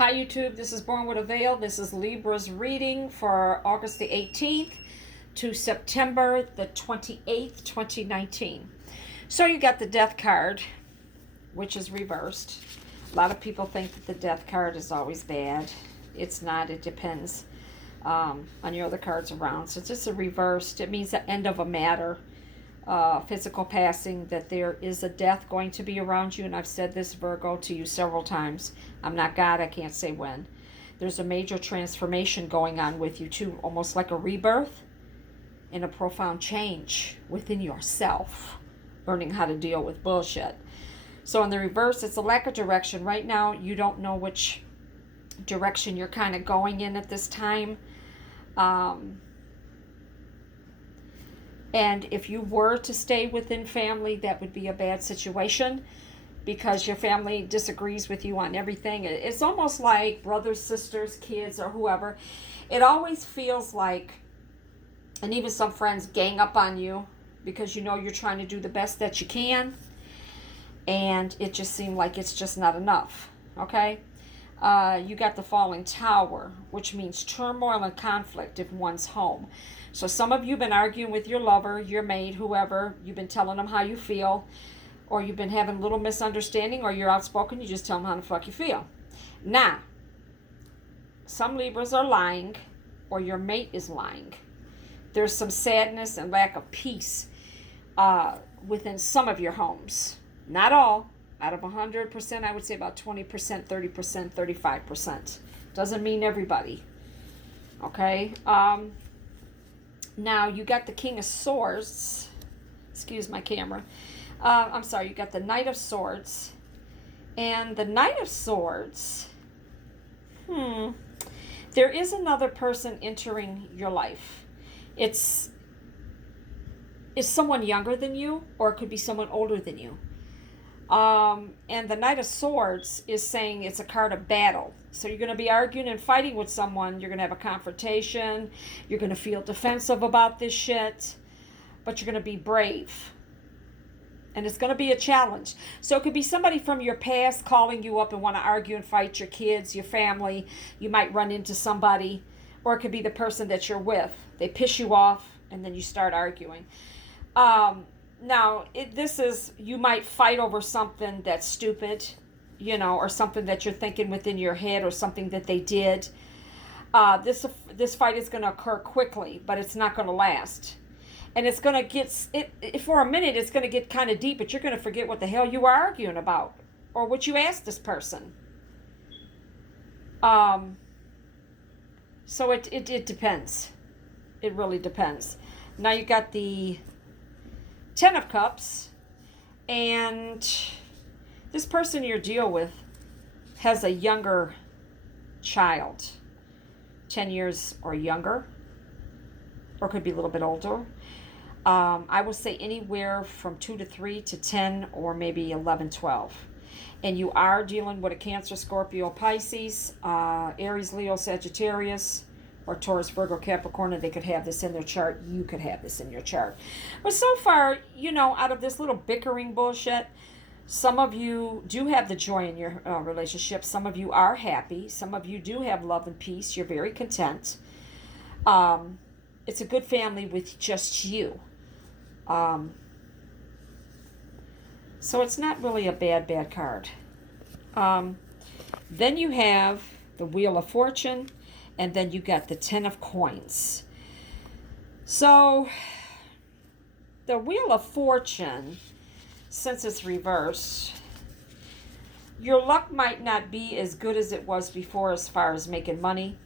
Hi YouTube, this is Born with a Veil. This is Libra's reading for August the 18th to September the 28th, 2019. So you got the Death card, which is reversed. A lot of people think that the Death card is always bad. It's not. It depends on your other cards around. So it's just a reversed. It means the end of a matter. Physical passing, that there is a death going to be around you. And I've said this, Virgo, to you several times. I'm not God. I can't say when. There's a major transformation going on with you too, almost like a rebirth and a profound change within yourself, learning how to deal with bullshit. So in the reverse, it's a lack of direction. Right now, you don't know which direction you're kind of going in at this time. And if you were to stay within family, that would be a bad situation because your family disagrees with you on everything. It's almost like brothers, sisters, kids, or whoever. It always feels like, and even some friends gang up on you because you know you're trying to do the best that you can. And it just seemed like it's just not enough. Okay? You got the falling tower, which means turmoil and conflict in one's home. So some of you have been arguing with your lover, your mate, whoever. You've been telling them how you feel, or you've been having a little misunderstanding, or you're outspoken. You just tell them how the fuck you feel. Now, some Libras are lying, or your mate is lying. There's some sadness and lack of peace within some of your homes. Not all. Out of 100%, I would say about 20%, 30%, 35%. Doesn't mean everybody. Okay? Now, you got the King of Swords. Excuse my camera. I'm sorry, you got the Knight of Swords. And the Knight of Swords, there is another person entering your life. It's someone younger than you, or it could be someone older than you. And the Knight of Swords is saying it's a card of battle. So you're going to be arguing and fighting with someone. You're going to have a confrontation. You're going to feel defensive about this shit. But you're going to be brave. And it's going to be a challenge. So it could be somebody from your past calling you up and want to argue and fight, your kids, your family. You might run into somebody. Or it could be the person that you're with. They piss you off and then you start arguing. Now, you might fight over something that's stupid, or something that you're thinking within your head, or something that they did. This fight is going to occur quickly, but it's not going to last. And it's going to get, for a minute, it's going to get kind of deep, but you're going to forget what the hell you were arguing about, or what you asked this person. So it depends. It really depends. Now you got the Ten of Cups, and this person you deal with has a younger child, 10 years or younger, or could be a little bit older. I will say anywhere from 2 to 3 to 10, or maybe 11, 12. And you are dealing with a Cancer, Scorpio, Pisces, Aries, Leo, Sagittarius, or Taurus, Virgo, Capricorn, and they could have this in their chart. You could have this in your chart. But so far, out of this little bickering bullshit, some of you do have the joy in your relationship. Some of you are happy. Some of you do have love and peace. You're very content. It's a good family with just you. So it's not really a bad card. Then you have the Wheel of Fortune. And then you got the Ten of Coins. So, the Wheel of Fortune, since it's reversed, your luck might not be as good as it was before as far as making money.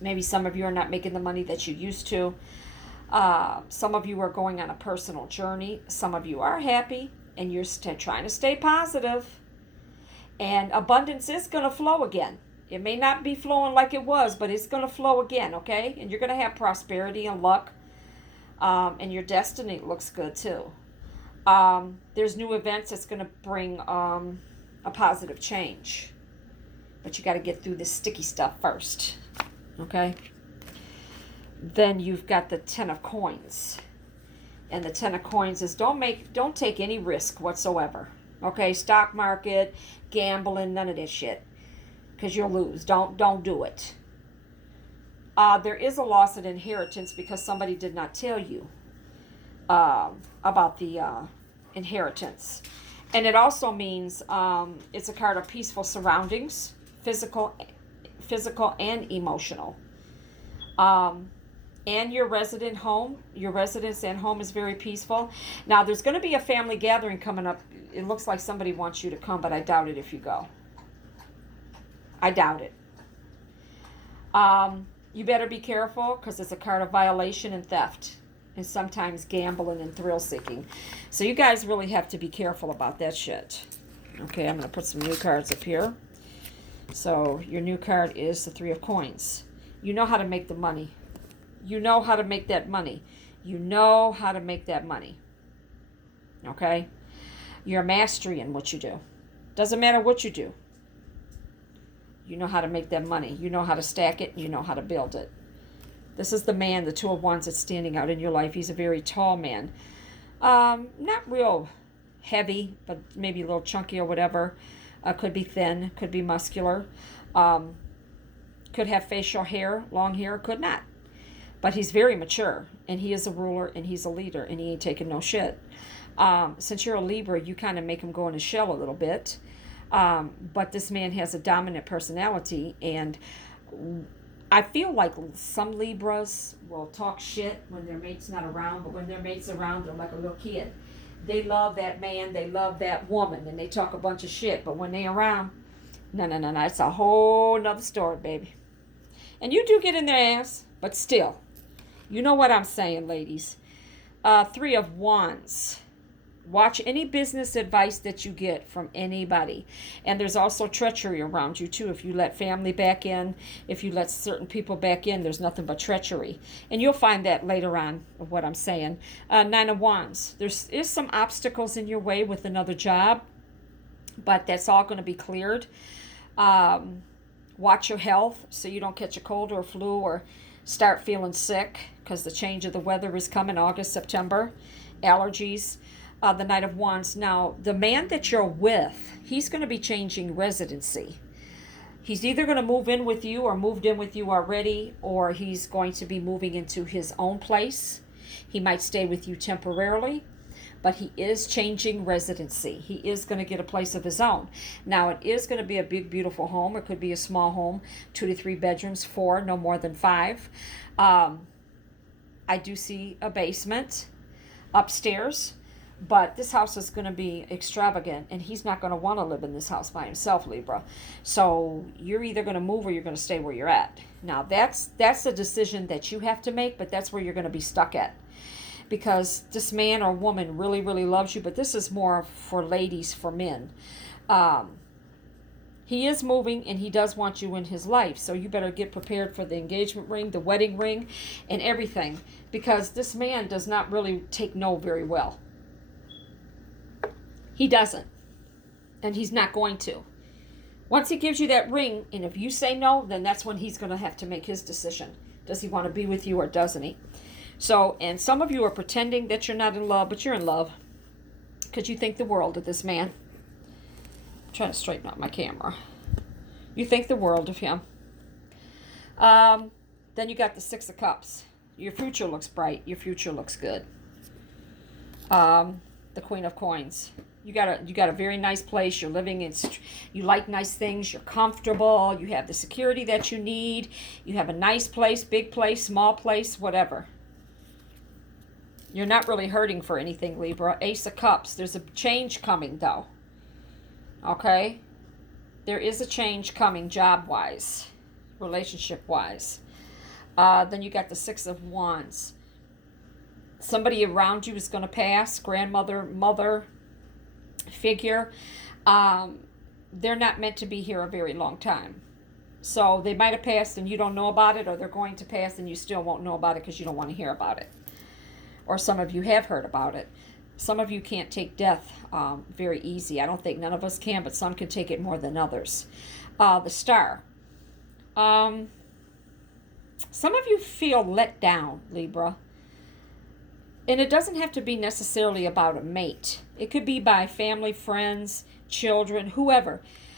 Maybe some of you are not making the money that you used to. Some of you are going on a personal journey. Some of you are happy, and you're trying to stay positive. And abundance is going to flow again. It may not be flowing like it was, but it's going to flow again, okay? And you're going to have prosperity and luck. And your destiny looks good, too. There's new events that's going to bring a positive change. But you got to get through this sticky stuff first, okay? Then you've got the Ten of Coins. And the Ten of Coins is don't take any risk whatsoever, okay? Stock market, gambling, none of this shit. because you'll lose. Don't do it. There is a loss of inheritance because somebody did not tell you about the inheritance. And it also means it's a card of peaceful surroundings, physical and emotional. And your residence and home is very peaceful. Now, there's going to be a family gathering coming up. It looks like somebody wants you to come, but I doubt it if you go. I doubt it. You better be careful because it's a card of violation and theft, and sometimes gambling and thrill seeking. So you guys really have to be careful about that shit. Okay, I'm going to put some new cards up here. So your new card is the Three of Coins. You know how to make the money. You know how to make that money. You know how to make that money. Okay? You're a mastery in what you do. Doesn't matter what you do. You know how to make that money. You know how to stack it. You know how to build it. This is the man, the Two of Wands, that's standing out in your life. He's a very tall man. Not real heavy, but maybe a little chunky or whatever. Could be thin. Could be muscular. Could have facial hair, long hair. Could not. But he's very mature. And he is a ruler and he's a leader. And he ain't taking no shit. Since you're a Libra, you kind of make him go in his shell a little bit. But this man has a dominant personality, and I feel like some Libras will talk shit when their mate's not around, but when their mate's around, they're like a little kid. They love that man, they love that woman, and they talk a bunch of shit, but when they're around, no, it's a whole nother story, baby. And you do get in their ass, but still, you know what I'm saying, ladies. Three of Wands. Watch any business advice that you get from anybody. And there's also treachery around you, too. If you let family back in, if you let certain people back in, there's nothing but treachery. And you'll find that later on, of what I'm saying. Nine of Wands. There is some obstacles in your way with another job, but that's all going to be cleared. Watch your health so you don't catch a cold or a flu or start feeling sick, because the change of the weather is coming, August, September. Allergies. The Knight of Wands. Now, the man that you're with, he's going to be changing residency. He's either going to move in with you or moved in with you already, or he's going to be moving into his own place. He might stay with you temporarily, but he is changing residency. He is going to get a place of his own. Now, it is going to be a big, beautiful home. It could be a small home, 2 to 3 bedrooms, 4, no more than 5. I do see a basement upstairs. But this house is going to be extravagant, and he's not going to want to live in this house by himself, Libra. So you're either going to move or you're going to stay where you're at. Now, that's a decision that you have to make, but that's where you're going to be stuck at. Because this man or woman really, really loves you, but this is more for ladies, for men. He is moving, and he does want you in his life. So you better get prepared for the engagement ring, the wedding ring, and everything. Because this man does not really take no very well. He doesn't. And he's not going to. Once he gives you that ring, and if you say no, then that's when he's going to have to make his decision. Does he want to be with you or doesn't he? So, and some of you are pretending that you're not in love, but you're in love. Because you think the world of this man. I'm trying to straighten out my camera. You think the world of him. Then you got the Six of Cups. Your future looks bright. Your future looks good. The Queen of Coins. You got a very nice place. You're living in. You like nice things. You're comfortable. You have the security that you need. You have a nice place, big place, small place, whatever. You're not really hurting for anything, Libra. Ace of Cups. There's a change coming, though. Okay? There is a change coming job-wise, relationship-wise. Then you got the Six of Wands. Somebody around you is going to pass, grandmother, mother figure. They're not meant to be here a very long time. So they might have passed and you don't know about it, or they're going to pass and you still won't know about it because you don't want to hear about it. Or some of you have heard about it. Some of you can't take death very easy. I don't think none of us can, but some can take it more than others. The Star. Some of you feel let down, Libra. And it doesn't have to be necessarily about a mate. It could be by family, friends, children, whoever.